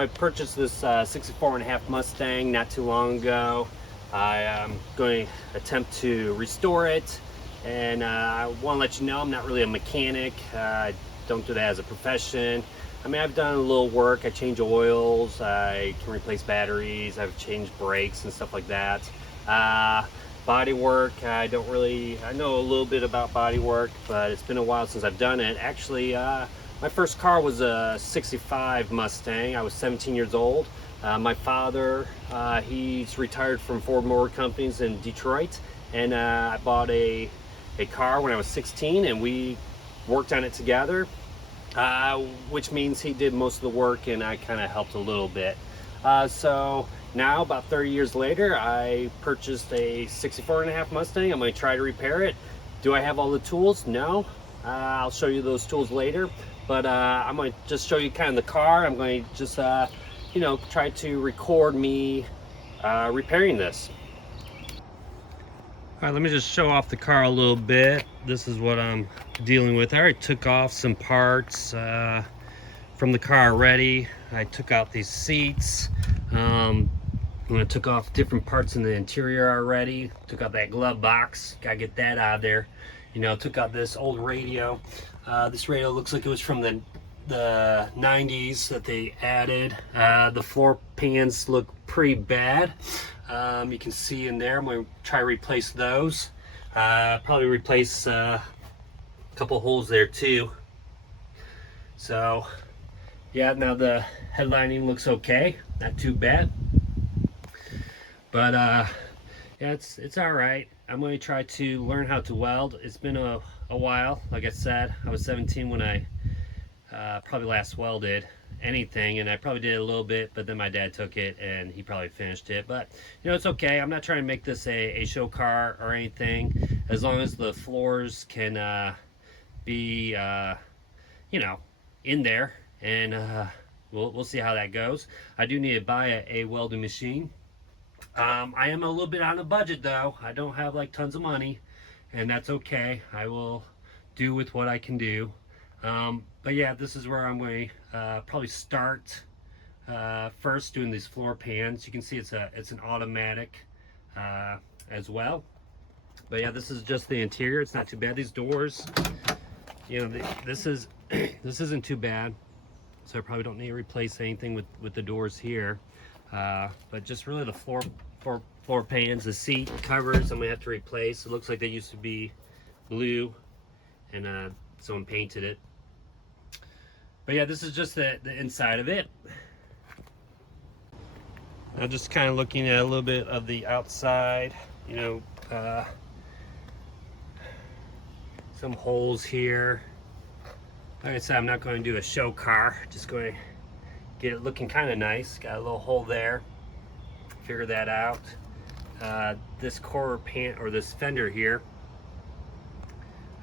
I purchased this 64.5 Mustang not too long ago. I am going to attempt to restore it, and I want to let you know I'm not really a mechanic. I don't do that as a profession. I mean, I've done a little work. I change oils, I can replace batteries, I've changed brakes and stuff like that. Body work, I know a little bit about body work, but it's been a while since I've done it. Actually, my first car was a 65 Mustang. I was 17 years old. My father, he's retired from Ford Motor Companies in Detroit, and I bought a car when I was 16, and we worked on it together, which means he did most of the work and I kind of helped a little bit. So now, about 30 years later, I purchased a 64.5 Mustang. I'm going to try to repair it. Do I have all the tools? No. I'll show you those tools later. But I'm going to just show you kind of the car. I'm going to just, try to record me repairing this. All right, let me just show off the car a little bit. This is what I'm dealing with. I already took off some parts from the car already. I took out these seats. I took off different parts in the interior already. Took out that glove box. Gotta get that out of there. Took out this old radio. This radio looks like it was from the 90s that they added. The floor pans look pretty bad. You can see in there. I'm going to try to replace those. Probably replace a couple holes there too. So yeah, now the headlining looks okay, not too bad. But yeah, it's all right. I'm going to try to learn how to weld. It's been a while. Like I said, I was 17 when I probably last welded anything, and I probably did a little bit, but then my dad took it and he probably finished it. But it's okay. I'm not trying to make this a show car or anything, as long as the floors can be in there, and we'll see how that goes. I do need to buy a welding machine. I am a little bit on a budget though. I don't have like tons of money, and that's okay. I will do with what I can do. But yeah, this is where I'm going to probably start first, doing these floor pans. You can see it's an automatic as well. But yeah, this is just the interior. It's not too bad. These doors, this isn't too bad. So I probably don't need to replace anything with the doors here. But just really the floor pans, the seat covers I'm gonna have to replace. It looks like they used to be blue, and someone painted it. But yeah, this is just the inside of it. Now just kind of looking at a little bit of the outside, some holes here. Like I said, I'm not going to do a show car, just going to get it looking kind of nice. Got a little hole there, figure that out. This quarter pan, or this fender here,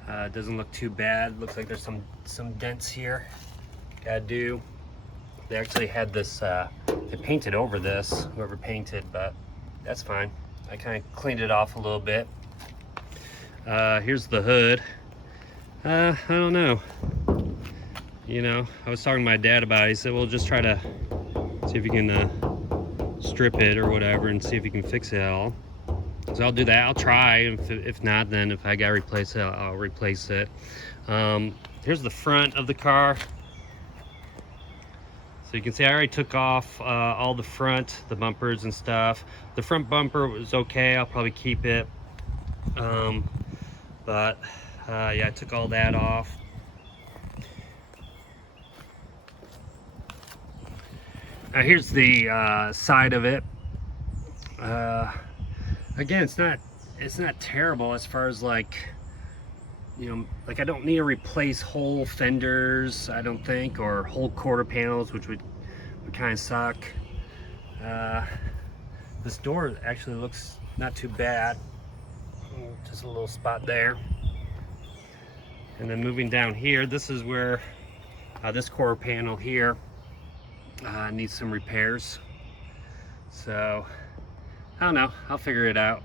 doesn't look too bad. Looks like there's some dents here. Gotta do. They actually had this, they painted over this, whoever painted, but that's fine. I kind of cleaned it off a little bit. Here's the hood. I don't know. I was talking to my dad about it. He said, well, just try to see if you can strip it or whatever and see if you can fix it all. So I'll do that. I'll try. If not, then if I gotta replace it, I'll replace it. Here's the front of the car. So you can see I already took off all the front, the bumpers and stuff. The front bumper was okay. I'll probably keep it. But yeah, I took all that off. Now here's the side of it. Again, it's not terrible as far as like I don't need to replace whole fenders, I don't think, or whole quarter panels, which would kind of suck. This door actually looks not too bad. Just a little spot there. And then moving down here, this is where this quarter panel here needs some repairs. So I don't know, I'll figure it out.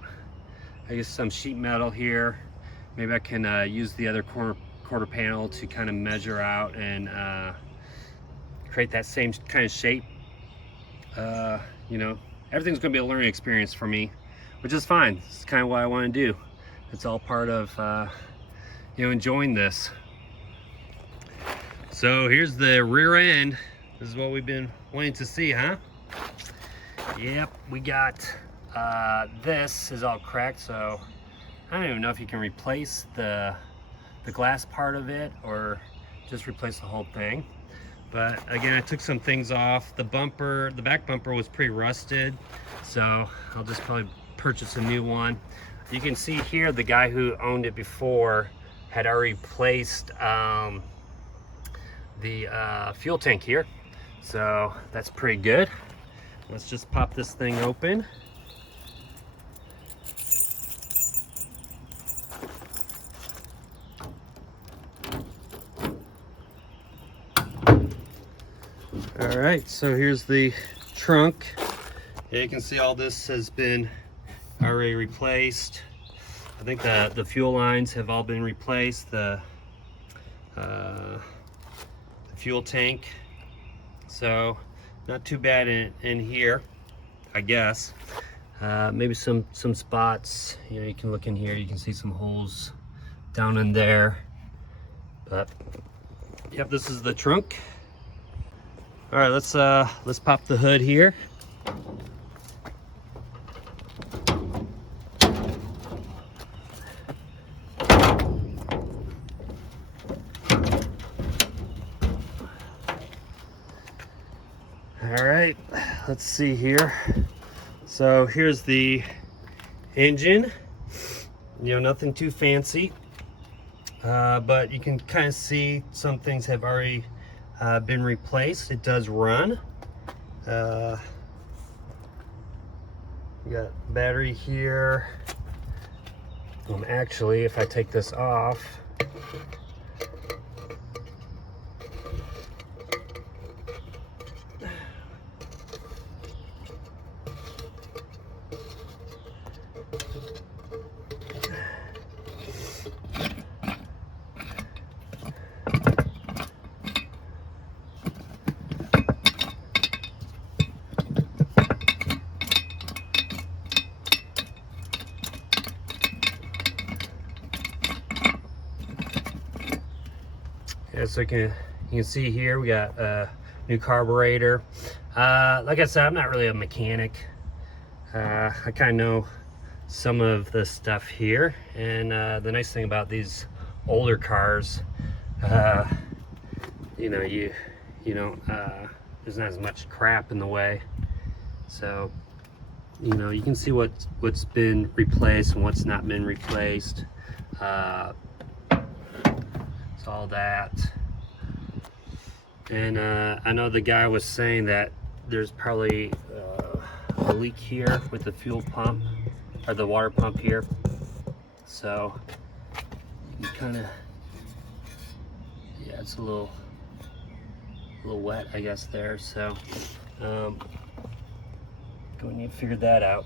I guess some sheet metal here. Maybe I can use the other quarter panel to kind of measure out and create that same kind of shape you know, everything's gonna be a learning experience for me, which is fine. It's kind of what I want to do. It's all part of you know, enjoying this. So here's the rear end. This is what we've been wanting to see, huh? Yep, we got this is all cracked, so I don't even know if you can replace the glass part of it or just replace the whole thing. But again, I took some things off. The bumper, the back bumper was pretty rusted, so I'll just probably purchase a new one. You can see here the guy who owned it before had already replaced the fuel tank here, so that's pretty good. Let's just pop this thing open. All right, so here's the trunk. Yeah, you can see all this has been already replaced. I think the fuel lines have all been replaced. The fuel tank. So not too bad in here, I guess. Maybe some spots. You know, you can look in here. You can see some holes down in there. But yep, this is the trunk. All right, let's pop the hood here. All right, let's see here. So here's the engine. You know, nothing too fancy, but you can kind of see some things have already been replaced. It does run. You got battery here. Actually, if I take this off, yeah, so you can see here we got a new carburetor. Like I said, I'm not really a mechanic. I kind of know some of the stuff here, and the nice thing about these older cars, you know, you know, there's not as much crap in the way, so you know, you can see what's been replaced and what's not been replaced. It's all that. And I know the guy was saying that there's probably a leak here with the fuel pump or the water pump here, so you kind of, yeah, it's a little wet, I guess, there. So going to need to figure that out.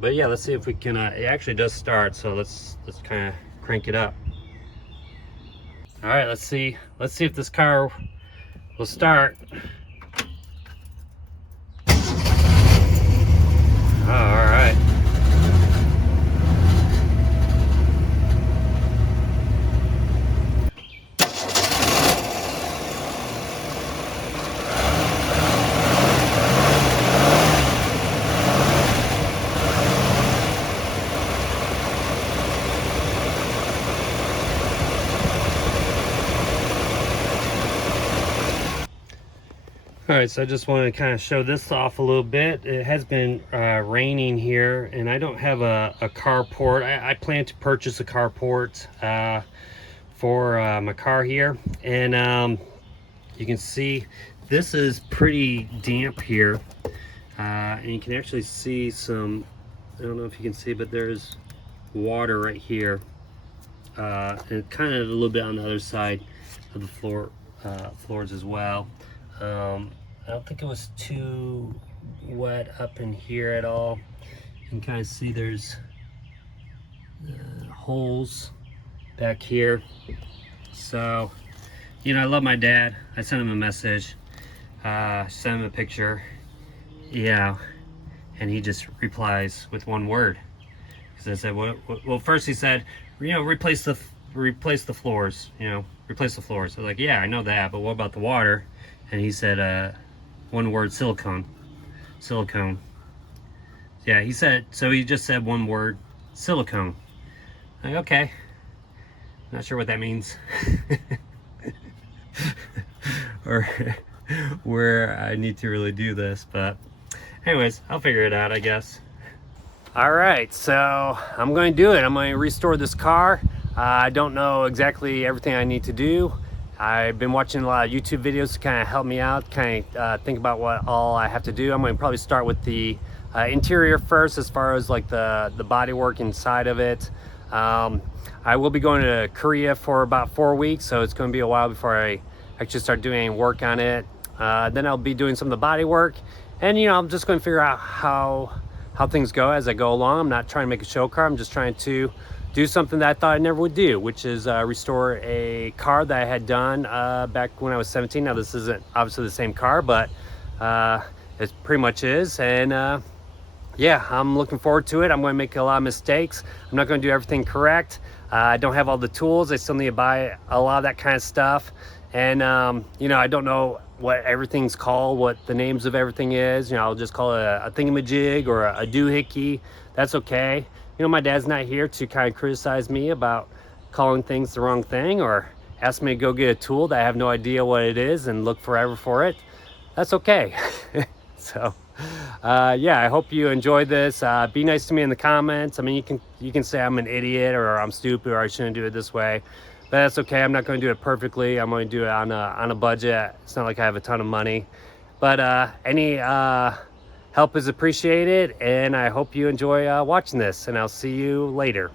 But yeah, let's see if we can. It actually does start, so let's kind of crank it up. All right, let's see if this car will start. Oh, all right. All right, so I just want to kind of show this off a little bit. It has been raining here, and I don't have a carport. I plan to purchase a carport for my car here, and you can see this is pretty damp here, and you can actually see some, I don't know if you can see, but there's water right here, and kind of a little bit on the other side of the floors as well. I don't think it was too wet up in here at all. You can kind of see there's holes back here. So, you know, I love my dad. I sent him a message, sent him a picture, yeah. And he just replies with one word. Because I said, well, first he said, replace the floors, replace the floors. I was like, yeah, I know that, but what about the water? And he said, one word, silicone. Yeah, he said, so he just said one word, silicone. Like, okay, not sure what that means. Or where I need to really do this, but anyways, I'll figure it out, I guess. All right, so I'm going to do it. I'm going to restore this car. I don't know exactly everything I need to do. I've been watching a lot of YouTube videos to kind of help me out, kind of think about what all I have to do. I'm going to probably start with the interior first, as far as like the body work inside of it. I will be going to Korea for about 4 weeks, so it's going to be a while before I actually start doing any work on it. Then I'll be doing some of the body work, and I'm just going to figure out how things go as I go along. I'm not trying to make a show car. I'm just trying to do something that I thought I never would do, which is restore a car that I had done back when I was 17. Now this isn't obviously the same car, but it pretty much is. And yeah, I'm looking forward to it. I'm going to make a lot of mistakes. I'm not going to do everything correct. I don't have all the tools. I still need to buy a lot of that kind of stuff. And I don't know what everything's called, what the names of everything is. I'll just call it a thingamajig or a doohickey. That's okay. My dad's not here to kind of criticize me about calling things the wrong thing, or ask me to go get a tool that I have no idea what it is and look forever for it. That's okay. So yeah, I hope you enjoyed this. Be nice to me in the comments. I mean, you can say I'm an idiot, or I'm stupid, or I shouldn't do it this way. But that's okay. I'm not going to do it perfectly. I'm going to do it on a budget. It's not like I have a ton of money. But any help is appreciated, and I hope you enjoy watching this, and I'll see you later.